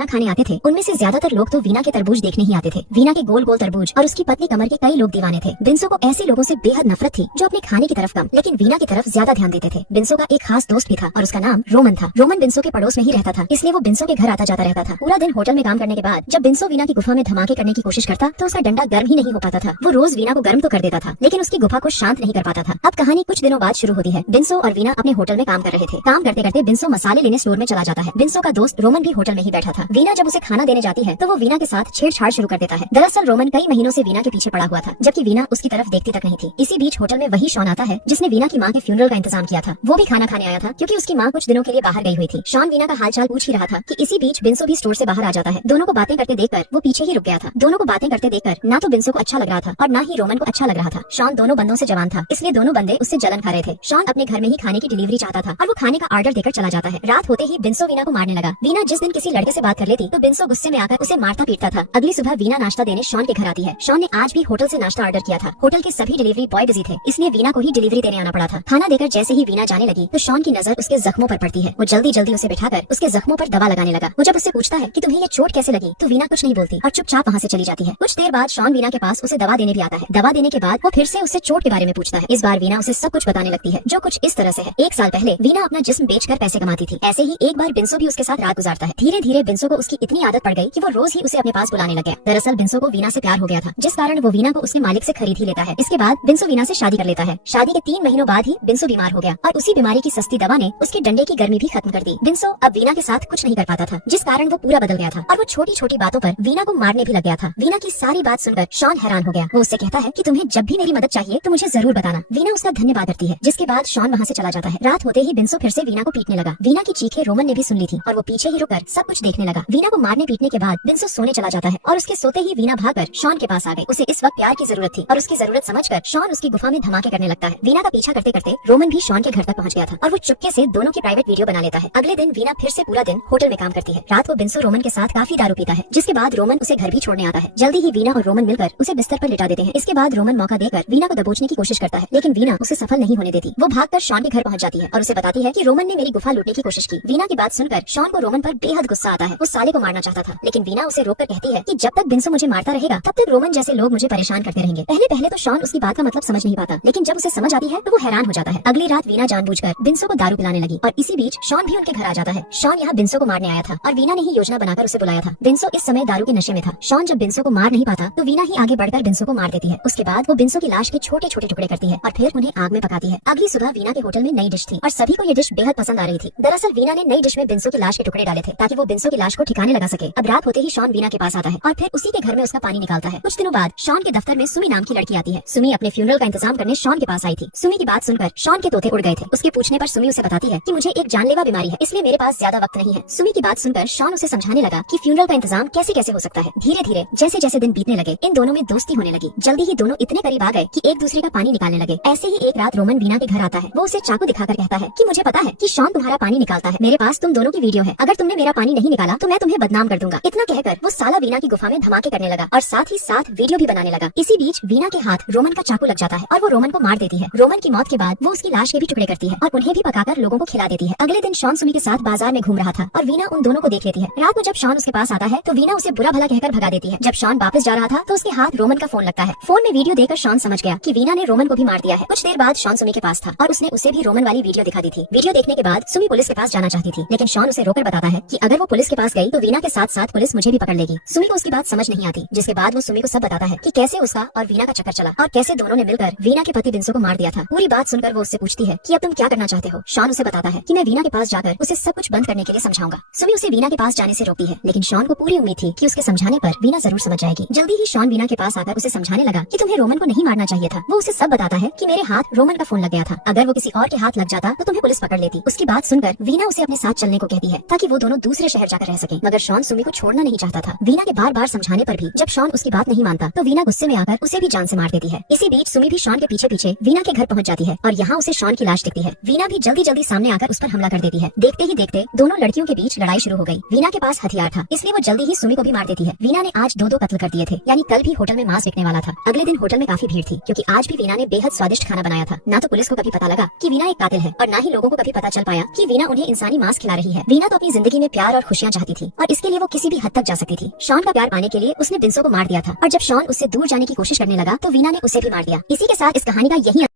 खाना खाने आते थे उनमें से ज्यादातर लोग तो वीना के तरबूज देखने ही आते थे। वीना के गोल गोल तरबूज और उसकी पतली कमर के कई लोग दीवाने थे। बिंसो को ऐसे लोगों से बेहद नफरत थी जो अपने खाने की तरफ कम लेकिन वीना की तरफ ज्यादा ध्यान देते थे। बिंसो का एक खास दोस्त भी था और उसका नाम रोमन था। रोमन बिंसो के पड़ोस में ही रहता था, इसलिए वो बिंसो के घर आता जाता रहता था। पूरा दिन होटल में काम करने के बाद जब बिंसो वीना की गुफा में धमाके करने की कोशिश करता तो उसका डंडा गर्म ही नहीं हो पाता था। वो रोज वीना को गर्म तो कर देता था लेकिन उसकी गुफा को शांत नहीं कर पाता था। अब कहानी कुछ दिनों बाद शुरू होती है। बिंसो और वीना अपने होटल में काम कर रहे थे। काम करते करते बिंसो मसाले लेने स्टोर में चला जाता है। बिंसो का दोस्त रोमन भी होटल में ही बैठा था। वीना जब उसे खाना देने जाती है तो वो वीना के साथ छेड़छाड़ शुरू कर देता है। दरअसल रोमन कई महीनों से वीना के पीछे पड़ा हुआ था जबकि वीना उसकी तरफ देखती तक नहीं थी। इसी बीच होटल में वही शॉन आता है जिसने वीना की माँ के फ्यूनरल का इंतजाम किया था। वो भी खाना खाने आया था क्योंकि उसकी माँ कुछ दिनों के लिए बाहर गई हुई थी। शॉन वीना का हालचाल पूछ ही रहा था कि इसी बीच बिंसो भी स्टोर से बाहर आ जाता है। दोनों को बातें करते देखकर वो पीछे ही रुक गया था। दोनों को बातें करते देखकर ना तो बिंसो को अच्छा लग रहा था और ना ही रोमन को अच्छा लग रहा था। शॉन दोनों बंदों से जवान था इसलिए दोनों बंदे उससे जलन खा रहे थे। शॉन अपने घर में ही खाने की डिलीवरी चाहता था और वो खाने का ऑर्डर देकर चला जाता है। रात होते ही बिंसो वीना को मारने लगा। वीना जिस दिन किसी लड़के से बात कर लेती तो बिंसो गुस्से में आकर उसे मारता पीटता था। अगली सुबह वीना नाश्ता देने शॉन के घर आती है। शॉन ने आज भी होटल से नाश्ता ऑर्डर किया था। होटल के सभी डिलीवरी बॉय बिजी थे इसलिए वीना को ही डिलीवरी देने आना पड़ा था। खाना देकर जैसे ही वीना जाने लगी तो शॉन की नजर उसके जख्मों पर पड़ती है। वो जल्दी जल्दी उसे बिठाकर उसके जख्मों पर दवा लगाने लगा। वो जब उससे पूछता है कि तुम्हें ये चोट कैसे लगी तो वीना कुछ नहीं बोलती और चुपचाप वहाँ से चली जाती है। कुछ देर बाद शॉन वीना के पास उसे दवा देने भी आता है। दवा देने के बाद वो फिर से उससे चोट के बारे में पूछता है। इस बार वीना उसे सब कुछ बताने लगती है जो कुछ इस तरह से है। 1 साल पहले वीना अपना जिस्म बेचकर पैसे कमाती थी। ऐसे ही एक बार बिंसो भी उसके साथ रात गुजारता है। धीरे धीरे बिंसो को उसकी इतनी आदत पड़ गई कि वो रोज ही उसे अपने पास बुलाने लग गया। दरअसल बिंसो को वीना से प्यार हो गया था जिस कारण वो वीना को उसके मालिक से खरीद ही लेता है। इसके बाद बिंसो वीना से शादी कर लेता है। शादी के 3 महीनों बाद ही बिंसो बीमार हो गया और उसी बीमारी की सस्ती दवा ने उसके डंडे की गर्मी भी खत्म कर दी। बिंसो अब वीना के साथ कुछ नहीं कर पाता था जिस कारण वो पूरा बदल गया था और वो छोटी छोटी बातों पर वीना को मारने भी लग गया था। वीना की सारी बात सुनकर शॉन हैरान हो गया। वो उससे कहता है कि तुम्हें जब भी मेरी मदद चाहिए तो मुझे जरूर बताना। वीना उसका धन्यवाद करती है जिसके बाद शॉन वहाँ से चला जाता है। रात होते ही बिंसो फिर से वीना को पीटने लगा। वीना की चीखें रोमन ने भी सुन ली थी और वो पीछे ही रुककर सब कुछ देखने लगा। वीना को मारने पीटने के बाद बिंसो सोने चला जाता है और उसके सोते ही वीना भागकर शॉन के पास आ गई। उसे इस वक्त प्यार की जरूरत थी और उसकी जरूरत समझकर शॉन उसकी गुफा में धमाके करने लगता है। वीना का पीछा करते करते रोमन भी शॉन के घर तक पहुँच गया था और वो चुपके से दोनों की प्राइवेट वीडियो बना लेता है। अगले दिन वीना फिर से पूरा दिन होटल में काम करती है। रात को बिंसो रोमन के साथ काफी दारू पीता है जिसके बाद रोमन उसे घर भी छोड़ने आता है। जल्दी ही वीना और रोमन मिलकर उसे बिस्तर पर लिटा देते हैं। इसके बाद रोमन मौका देकर वीना को दबोचने की कोशिश करता है लेकिन वीना उसे सफल नहीं होने देती। वो भागकर शॉन के घर पहुंच जाती है और उसे बताती है कि रोमन ने मेरी गुफा लूटने की कोशिश की। वीना की बात सुनकर शॉन को रोमन पर बेहद गुस्सा आता है। वो साले को मारना चाहता था लेकिन वीना उसे रोककर कहती है कि जब तक बिंसो मुझे मारता रहेगा तब तक रोमन जैसे लोग मुझे परेशान करते रहेंगे। पहले तो शॉन उसकी बात का मतलब समझ नहीं पाता लेकिन जब उसे समझ आती है तो वो हैरान हो जाता है। अगली रात वीना जानबूझकर बिंसो को दारू पिलाने लगी और इसी बीच शॉन भी उनके घर आ जाता है। शॉन यहाँ बिंसो को मारने आया था और वीना ने ही योजना बनाकर उसे बुलाया था। बिंसो इस समय दारू के नशे में था। शॉन जब बिंसो को मार नहीं पाता तो वीना ही आगे बढ़कर बिंसो को मार देती है। उसके बाद वो बिंसो की लाश के छोटे छोटे टुकड़े करती है और फिर उन्हें आग में पकाती है। अगली सुबह वीना के होटल में नई डिश थी और सभी को ये डिश बेहद पसंद आ रही थी। दरअसल वीना ने नई डिश में बिंसो की लाश के टुकड़े डाले थे ताकि वो बिंसो की लाश को ठिकाने लगा सके। अब रात होते ही शॉन वीना के पास आता है और फिर उसी के घर में उसका पानी निकालता है। कुछ दिनों बाद शॉन के दफ्तर में सुमी नाम की लड़की आती है। सुमी अपने फ्यूनरल का इंतजाम करने शॉन के पास आई थी। सुमी की बात सुनकर शॉन के तोते उड़ गए थे। उसके पूछने पर सुमी उसे बताती है कि मुझे एक जानलेवा बीमारी है इसलिए मेरे पास ज्यादा वक्त नहीं है। सुमी की बात सुनकर शॉन उसे समझाने लगा कि फ्यूनरल का इंतजाम कैसे कैसे हो सकता है। धीरे धीरे जैसे जैसे दिन बीतने लगे इन दोनों में दोस्ती होने लगी। जल्दी ही दोनों इतने करीब आ गए कि एक दूसरे का पानी निकालने लगे। ऐसे ही एक रात रोमन वीना के घर आता है। वो उसे चाकू दिखाकर कहता है कि मुझे पता है कि शॉन तुम्हारा पानी निकालता है। मेरे पास तुम दोनों की वीडियो है। अगर तुमने मेरा पानी नहीं निकाला तो मैं तुम्हें बदनाम कर दूंगा। इतना कहकर वो साला वीना की गुफा में धमाके करने लगा और साथ ही साथ वीडियो भी बनाने लगा। इसी बीच वीना के हाथ रोमन का चाकू लग जाता है और वो रोमन को मार देती है। रोमन की मौत के बाद वो उसकी लाश के भी टुकड़े करती है और उन्हें भी पकाकर लोगों को खिला देती है। अगले दिन शॉन सुमी के साथ बाजार में घूम रहा था और वीना उन दोनों को देख लेती है। रात को जब शॉन उसके पास आता है तो वीना उसे बुरा भला कहकर भगा देती है। जब शॉन वापस जा रहा था तो उसके हाथ रोमन का फोन लगता है। फोन में वीडियो देखकर शॉन समझ गया कि वीना ने रोमन को भी मार दिया है। कुछ देर बाद शॉन सुमी के पास था और उसने उसे भी रोमन वाली वीडियो दिखा दी थी। वीडियो देखने के बाद सुमी पुलिस के पास जाना चाहती थी लेकिन शॉन उसे रोकर बताता है कि अगर वो पुलिस के पास गई तो वीना के साथ साथ पुलिस मुझे भी पकड़ लेगी। सुमी को उसकी बात समझ नहीं आती जिसके बाद वो सुमी को सब बताता है कि कैसे उसका और वीना का चक्कर चला और कैसे दोनों ने मिलकर वीना के पति बिंसो को मार दिया था। पूरी बात सुनकर वो उससे पूछती है कि अब तुम क्या करना चाहते हो। शॉन उसे बताता है कि मैं वीना के पास जाकर उसे सब कुछ बंद करने के लिए समझाऊंगा। सुमी उसे वीना के पास जाने से रोकती है लेकिन शॉन को पूरी उम्मीद थी कि उसके समझाने पर वीना जरूर समझ जाएगी। जल्दी ही शॉन वीना के पास आकर उसे समझाने लगा कि तुम्हें रोमन को नहीं मारना चाहिए था। वो उसे सब बताता है कि मेरे हाथ रोमन का फोन लग गया था। अगर वो किसी और के हाथ लग जाता तो तुम्हें पुलिस पकड़ लेती। उसकी बात सुनकर वीना उसे अपने साथ चलने को कहती है ताकि वो दोनों दूसरे शहर जाकर रह सके। मगर शॉन सुमी को छोड़ना नहीं चाहता था। वीना के बार बार समझाने पर भी जब शॉन उसकी बात नहीं मानता तो वीना गुस्से में आकर उसे भी जान से मार देती है। इसी बीच सुमी भी शॉन के पीछे पीछे वीना के घर पहुंच जाती है और यहाँ उसे शॉन की लाश दिखती है। वीना भी जल्दी जल्दी सामने आकर उस पर हमला कर देती है। देखते ही देखते दोनों लड़कियों के बीच लड़ाई शुरू हो गई। वीना के पास हथियार था इसलिए वो जल्दी ही सुमी को भी मार देती है। वीना ने आज दो कत्ल कर दिए थे यानी कल भी होटल में मांस बिकने वाला था। अगले दिन होटल में काफी भीड़ थी क्योंकि आज भी वीना ने बेहद स्वादिष्ट खाना बनाया था। ना तो पुलिस को कभी पता लगा कि वीना एक कातिल है और ना ही लोगों को कभी पता चल पाया कि वीना उन्हें इंसानी मांस खिला रही है। वीना तो अपनी जिंदगी में प्यार और खुशियां चाहती सकती थी और इसके लिए वो किसी भी हद तक जा सकती थी। शॉन का प्यार पाने के लिए उसने बिंसो को मार दिया था और जब शॉन उससे दूर जाने की कोशिश करने लगा तो वीना ने उसे भी मार दिया। इसी के साथ इस कहानी का यही